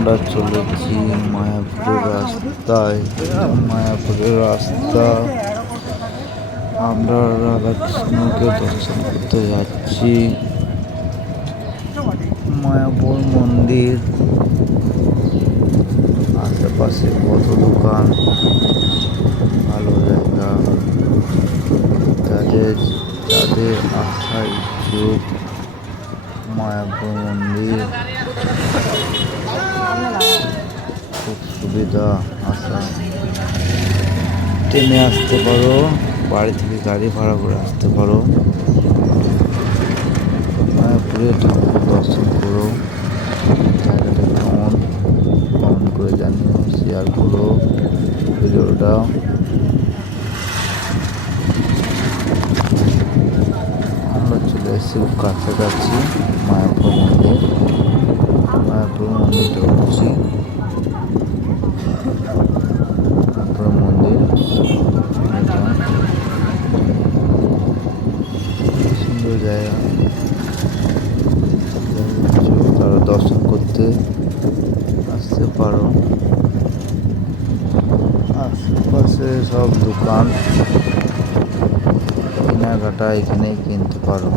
আমরা চলেছি মায়াপুরের রাস্তায়। মায়াপুরের রাস্তা, আমরা রাধাকৃষ্ণকে দর্শন করতে যাচ্ছি। মায়াপুর মন্দির, আশেপাশে কত দোকান, ভালো জায়গা। যাদের যাদের আসার ইচ্ছুক, মায়াপুর মন্দির খুব সুবিধা। আসা, ট্রেনে আসতে পারো, বাড়ি থেকে গাড়ি ভাড়া করে আসতে পারো। মায়াপুরে ঠাকুর দর্শন করো। জায়গাটা কেমন কমেন্ট করে জানিও, শেয়ার করো ভিডিওটা। আমরা চলে এসেছি কাছাকাছি মায়াপুর মন্দির। মায়াপুর মন্দির ঢুকছি। মায়াপুর মন্দির এটা সুন্দর জায়গা, তারা দর্শন করতে আসতে পারো। আশেপাশে সব দোকান, কেনাকাটা এখানেই কিনতে পারো।